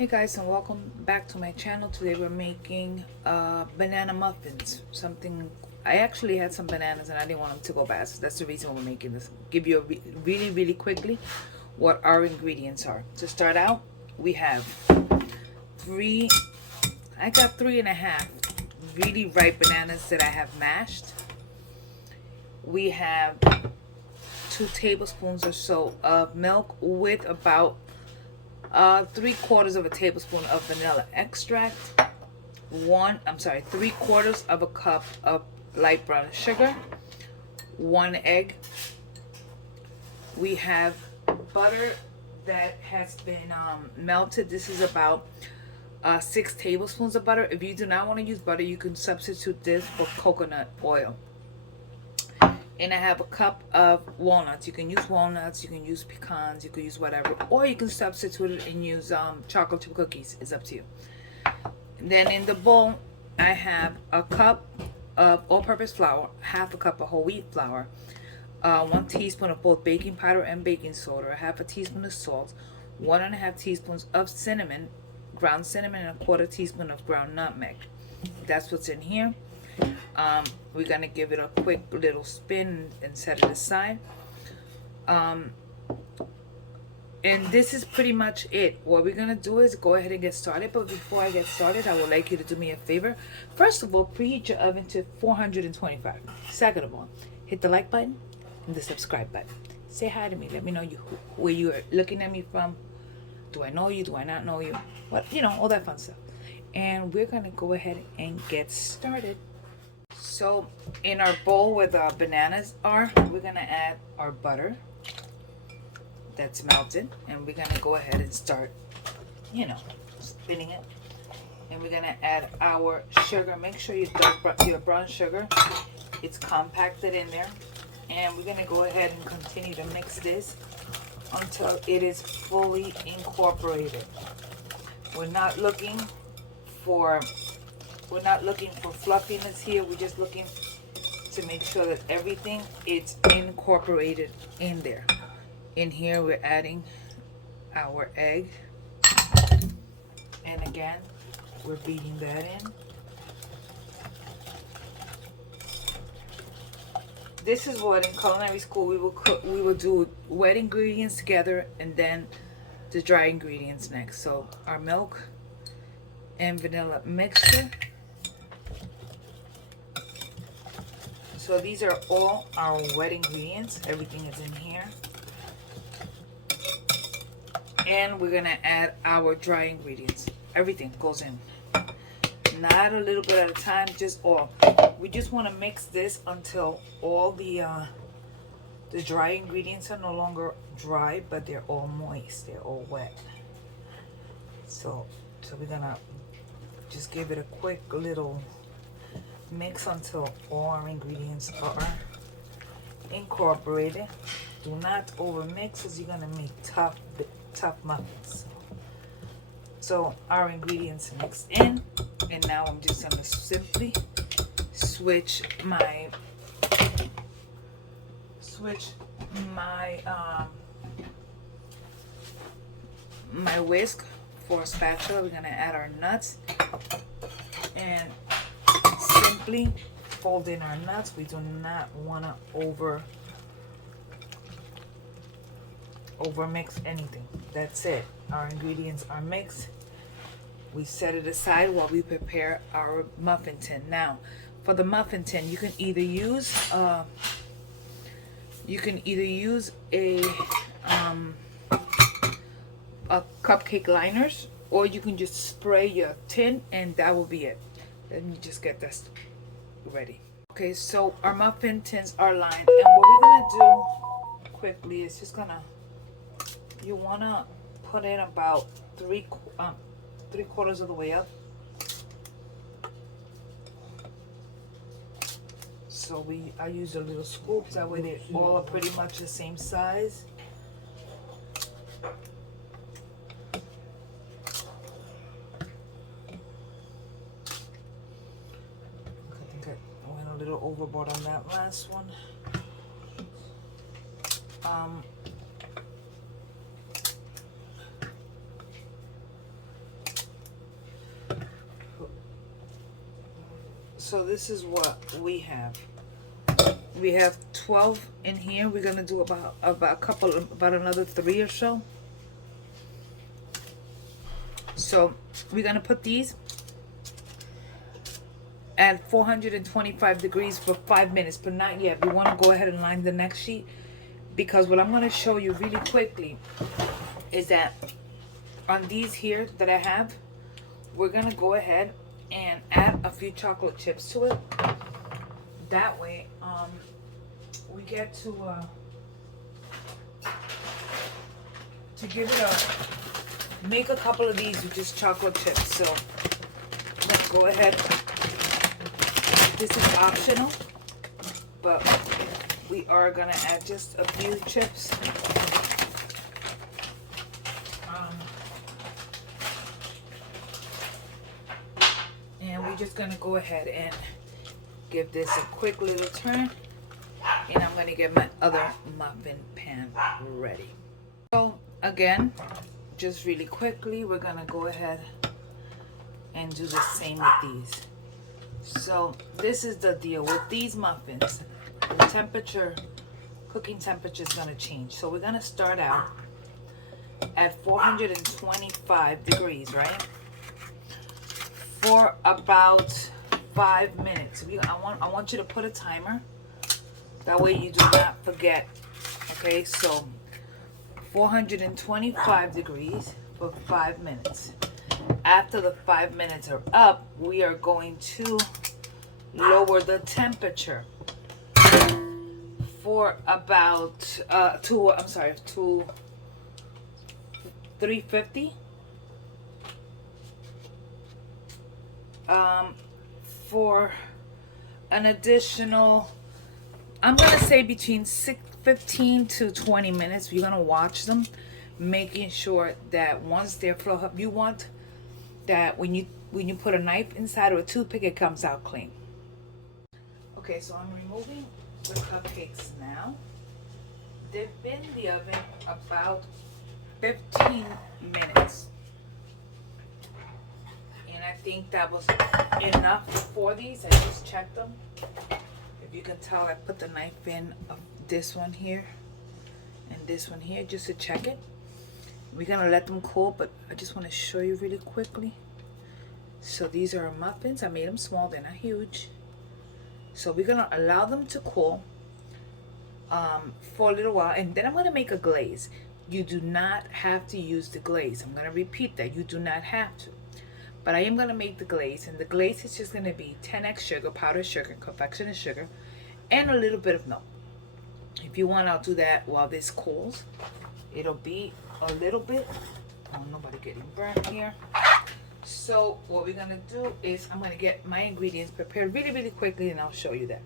Hey guys, and welcome back to my channel. Today we're making banana muffins. Something I actually had some bananas and I didn't want them to go bad, so that's the reason we're making this. Give you really quickly what our ingredients are. To start out, we have I got 3.5 really ripe bananas that I have mashed. We have 2 tablespoons or so of milk with about 3/4 of a tablespoon of vanilla extract, 3/4 of a cup of light brown sugar, 1 egg. We have butter that has been melted. This is about 6 tablespoons of butter. If you do not want to use butter, you can substitute this for coconut oil. And I have a cup of walnuts. You can use walnuts, you can use pecans, you can use whatever. Or you can substitute it and use chocolate chip cookies. It's up to you. And then in the bowl, I have a cup of all-purpose flour, half a cup of whole wheat flour, 1 teaspoon of both baking powder and baking soda, half a teaspoon of salt, 1.5 teaspoons of cinnamon, ground cinnamon, and 1/4 teaspoon of ground nutmeg. That's what's in here. We're gonna give it a quick little spin and set it aside. And this is pretty much it. What we're gonna do is go ahead and get started. But before I get started, I would like you to do me a favor. First of all, preheat your oven to 425. Second of all, hit the like button and the subscribe button. Say hi to me. Let me know where you are looking at me from. Do I know you? Do I not know you? What, all that fun stuff. And we're gonna go ahead and get started. So in our bowl where the bananas are, we're gonna add our butter that's melted, and we're gonna go ahead and start, spinning it. And we're gonna add our sugar. Make sure you dump your brown sugar. It's compacted in there. And we're gonna go ahead and continue to mix this until it is fully incorporated. We're not looking for fluffiness here. We're just looking to make sure that everything is incorporated in there. In here, we're adding our egg. And again, we're beating that in. This is what in culinary school we will do wet ingredients together and then the dry ingredients next. So our milk and vanilla mixture. So these are all our wet ingredients. Everything is in here. And we're gonna add our dry ingredients. Everything goes in. Not a little bit at a time, just all. We just want to mix this until all the dry ingredients are no longer dry, but they're all moist. They're all wet. So we're gonna just give it a quick little mix until all our ingredients are incorporated. Do not over mix, as you're gonna make tough muffins. So our ingredients mixed in, and now I'm just gonna simply switch my whisk for a spatula. We're gonna add our nuts and simply fold in our nuts. We do not want to over mix anything. That's it. Our ingredients are mixed. We set it aside while we prepare our muffin tin. Now, for the muffin tin, you can either use a cupcake liners, or you can just spray your tin and that will be it. Let me just get this ready. Okay, so our muffin tins are lined, and what we're gonna do quickly is you wanna put in about 3/4 of the way up. So I use a little scoop, that way they all are pretty much the same size. I think I went a little overboard on that last one. So this is what we have. We have 12 in here. We're gonna do about another 3 or so. So we're gonna put these at 425 degrees for 5 minutes, but not yet. We want to go ahead and line the next sheet, because what I'm going to show you really quickly is that on these here that I have, we're going to go ahead and add a few chocolate chips to it. That way we get to give it a, make a couple of these with just chocolate chips. So let's go ahead. This is optional, but we are gonna add just a few chips. And we're just gonna go ahead and give this a quick little turn. And I'm gonna get my other muffin pan ready. So again, just really quickly, we're gonna go ahead and do the same with these. So this is the deal with these muffins. The temperature, cooking temperature is going to change. So we're going to start out at 425 degrees, right? For about 5 minutes. I want you to put a timer. That way you do not forget. Okay, so 425 degrees for 5 minutes. After the 5 minutes are up, we are going to lower the temperature for about to 350. For an additional, I'm gonna say between 15 to 20 minutes. You're gonna watch them, making sure that once they're flow up, you want that when you put a knife inside of a toothpick, it comes out clean. Okay, so I'm removing the cupcakes now. They've been in the oven about 15 minutes. And I think that was enough for these. I just checked them. If you can tell, I put the knife in this one here and this one here just to check it. We're gonna let them cool, but I just want to show you really quickly. So these are muffins. I made them small, they're not huge. So we're gonna allow them to cool for a little while, and then I'm gonna make a glaze. You do not have to use the glaze. I'm gonna repeat that. You do not have to, but I am gonna make the glaze, and the glaze is just gonna be 10x sugar, powdered sugar, confectioner's sugar, and a little bit of milk. If you want, I'll do that while this cools. It'll be a little bit. Oh, nobody getting burnt here. So what we're gonna do is I'm gonna get my ingredients prepared really, really quickly, and I'll show you that.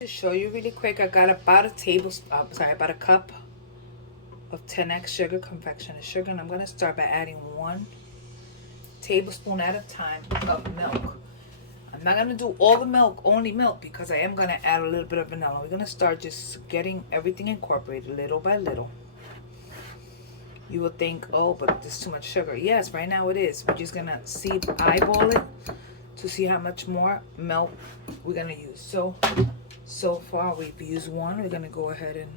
To show you really quick, I got about a cup of 10x sugar, confectioner's sugar, and I'm gonna start by adding 1 tablespoon at a time of milk. I'm not gonna do all the milk, only milk, because I am gonna add a little bit of vanilla. We're gonna start just getting everything incorporated little by little. You will think, oh, but there's too much sugar. Yes, right now it is. We're just gonna eyeball it to see how much more milk we're gonna use. So far we've used 1. We're gonna go ahead and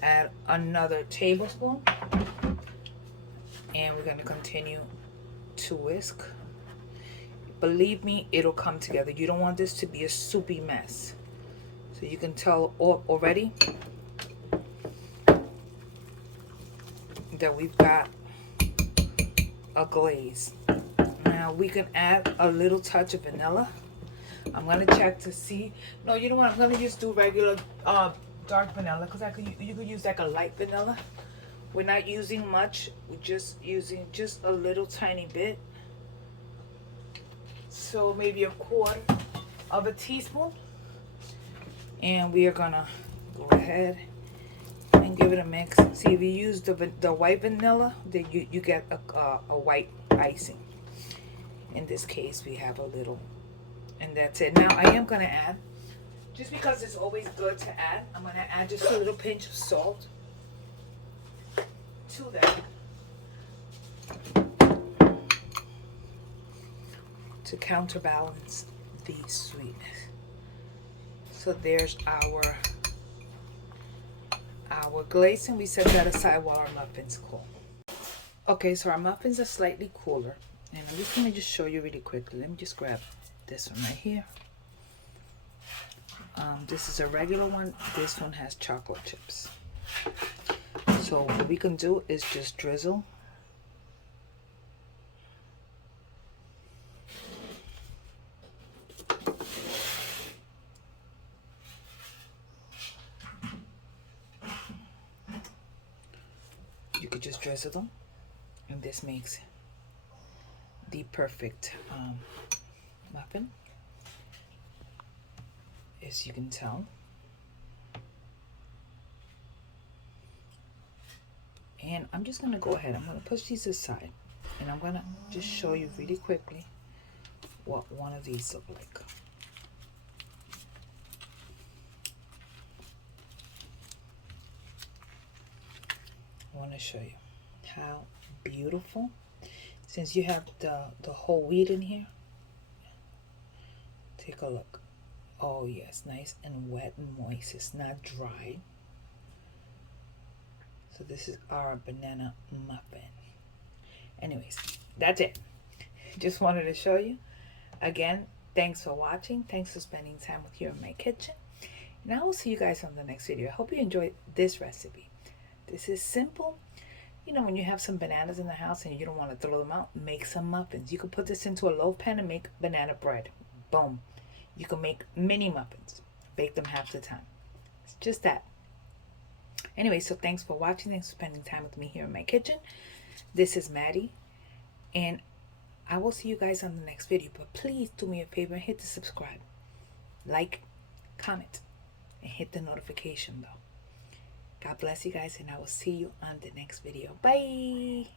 add another tablespoon, and we're gonna continue to whisk. Believe me, it'll come together. You don't want this to be a soupy mess. So you can tell already that we've got a glaze. Now we can add a little touch of vanilla. I'm gonna check to see. No, you know what? I'm gonna just do regular dark vanilla, because you could use like a light vanilla. We're not using much. We're just using just a little tiny bit. So maybe 1/4 of a teaspoon. And we are gonna go ahead and give it a mix. See, if you use the white vanilla, then you get a white icing. In this case, we have a little, and that's it. Now I am gonna add, just because it's always good to add, I'm gonna add just a little pinch of salt to that, to counterbalance the sweetness. So there's our glaze, and we set that aside while our muffins cool. Okay, so our muffins are slightly cooler, and I'm just going to just show you really quickly. Let me just grab this one right here. This is a regular one. This one has chocolate chips. So what we can do is just drizzle. You could just drizzle them, and this makes the perfect muffin, as you can tell. And I'm just going to go ahead. I'm going to push these aside, and I'm going to just show you really quickly what one of these look like. I want to show you how beautiful, since you have the whole wheat in here. Take a look. Oh yes, nice and wet and moist. It's not dry. So this is our banana muffin. Anyways, that's it. Just wanted to show you. Again, thanks for watching. Thanks for spending time with you in my kitchen. And I will see you guys on the next video. I hope you enjoyed this recipe. This is simple. You know, when you have some bananas in the house and you don't want to throw them out, make some muffins. You can put this into a loaf pan and make banana bread. Boom. You can make mini muffins. Bake them half the time. It's just that. Anyway, so thanks for watching. Thanks for spending time with me here in my kitchen. This is Maddie, and I will see you guys on the next video. But please do me a favor and hit the subscribe, like, comment, and hit the notification bell. God bless you guys, and I will see you on the next video. Bye.